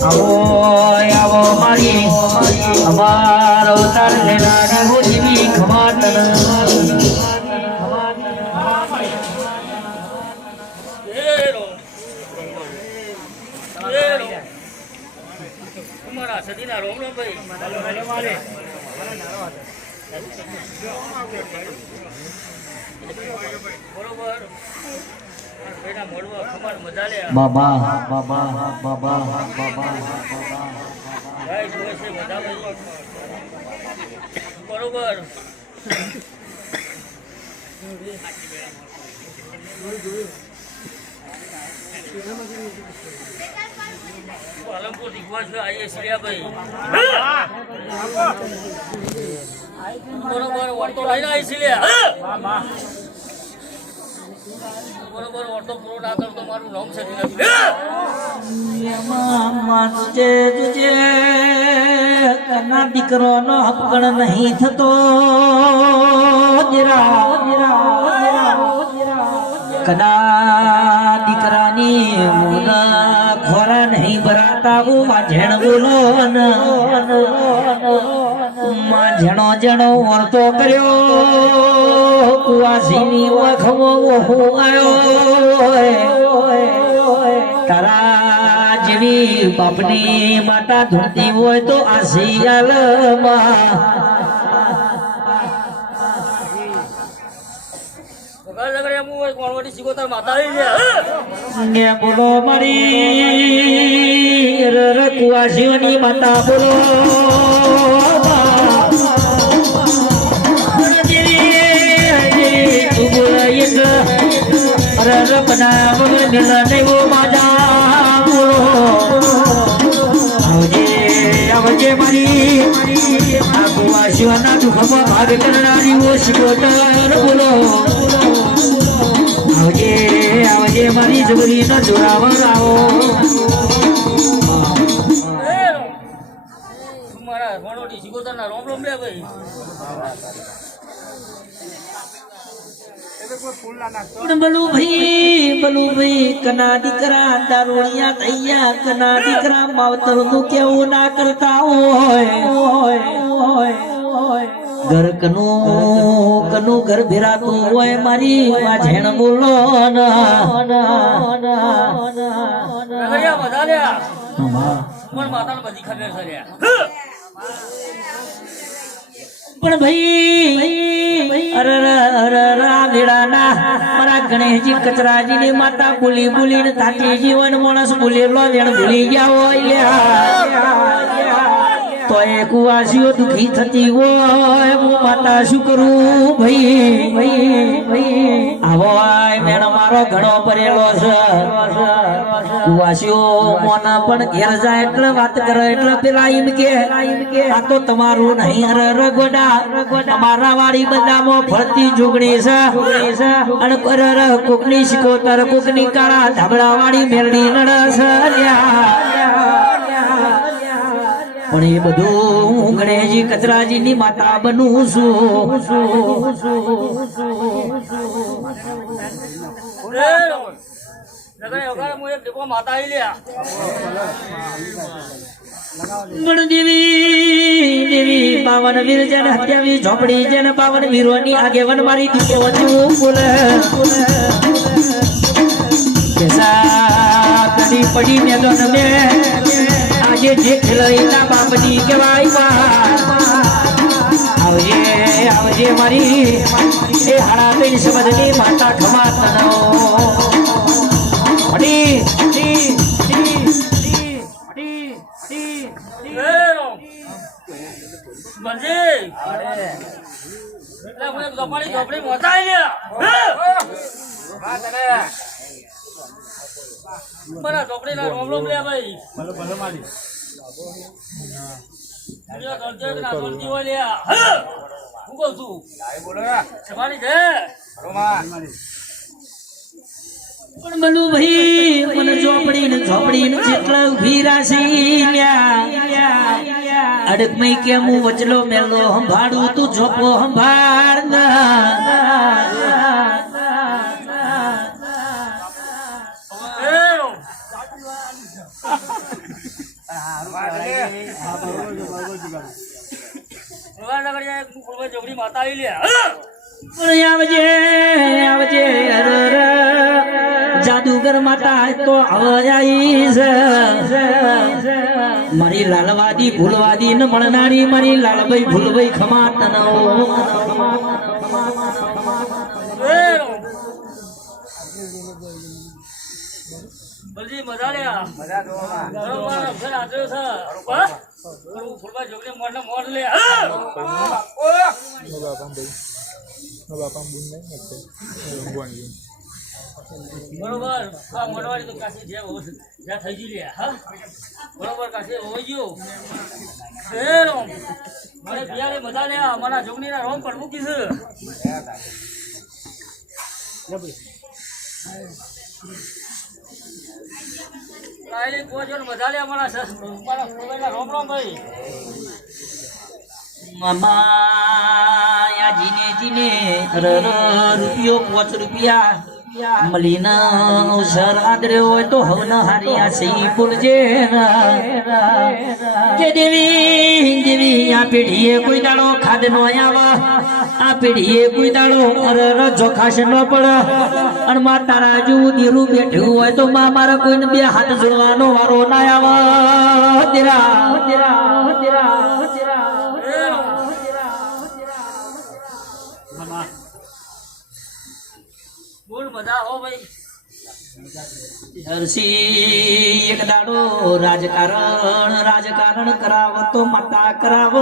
આવો આવો મારી અમારો અવતાર લેનારી હો જીવી ખમાત તમારા સદીના રોમ રોમ ભાઈ બરોબર બાબા બાબા બાબા બાબા બરોબર પાલનપુર દીકવા છે આઈએ સિરિયાભાઈ બરોબર વર્તો લઈને આવી સિરિયા બરોબર વર્તો પૂરો ના કર તો મારું નામ છે માનજે તુજે કના દીકરોનો હપકણ નહીં થતો કના દીકરાની મુના ખોરા નહીં ભરાતા માં જેણ બોલો માં જેણો જેણો વર્તો કર્યો કુવાસીની વખમો હું આવ્યો તારા જેવી બાપની માતા ધૂણતી હોય તો આ શિયાળમાં બોલો મારી કુવાસીઓની માતા બોલો આવજે મારી આ કુવાસીઓના દુઃખમાં ભાગ કરનારી ઓ શિકોતર બોલો આવજે આવજે મારી જબરી ના જોરાવર આવો મારા ભણોડી શિકોતરના રોમ રોમ લે ભાઈ બલુ ભાઈ કના દીકરા દારૂડિયા થયા કના દીકરા માવતર નું કેવું ના કરતા હોય ઘર કનું ઘર ભેરાતું હોય મારી વાઝેણ બોલો પણ ભાઈ મારા ગણેશજી કચરાજી ની માતા બોલી બોલીને થાકી જીવન માણસ બોલેલો વેણ ભૂલી ગયા હોય તો એ કુવાસીઓ દુખી થતી હોય હું માતા શું કરું ભાઈ આવો મેણ મારો ઘણો પરેલો છે કુવાસીઓ મોના પણ ઘેર જાય એટલે વાત કરે એટલે પેલા એમ કે આ તો તમારું નહીં રગોડા અમારા વાળી બધામાં ફરતી જોગણી છે અને કોકની શિકોતર કોકની કાળા ધાબળા વાળી મેરડી નડસ પણ એ બધું ગણેશજી કચરાજી ની માતા બનું છું દેવી પાવન વીર જન હત્યાવી ઝોપડી જન પાવન વીરોની આગેવન મારી દીકે વચું બોલે કડી પડી મેદન મે આજે જે ખેલઈના બાપની કહેવાય આવજે આવજે મારી એ હાડા બેન સમજની માતા ખમાત બરા ચોપડી ના રોમ રોમ લે ભાઈ પણ બલુ ભાઈ મને ઝોપડી ને જેટલા ઉભી રાશી અડકમઈ કે હું વચલો મેલો સંભાળું તું ઝોપો સંભાળ જોગડી માતા આવી લે આવજે આવજે જાદુગર માતા તો આવીશ મારી લાલવાદી ભૂલવાદી ન મળનારી મારી લાલભાઈ ભૂલભાઈ ખમા તનવ બલજી મજા લે ફૂલબા જોગડી મોઢ મોઢ લે બરોબર હા મોઢવાળી તો કાશી જ્યાં થઈ ગઈ લે હા બરોબર કાશી હોઈ ગયો મને બિયારી મજા લે મારા જોગણી ના રોમ પર મૂકી છે કાયલી કોજોન મજા લે મારા ફૂલબાના રોમ રોમ ભાઈ મામા યા જીને જીને રૂપિયો 5 રૂપિયા મલીના અવસર આદરે હોય તો હવન હારિયા સહી બોલજે કે દેવી દેવી આ પેઢીએ કોઈ દાડો ખાદ નો આવા આ પેઢીએ કોઈ દાડો જોખાશ ન પડે અને મા તારા જેવું દીરું બેઠું હોય તો મા મારા કોઈને બે હાથ જોડવાનો વારો ના આવે તેરા તેરા તેરા બોલ બધા હો ભાઈ હરસી એક દાડો રાજકારણ કરાવ તો માતા કરાવ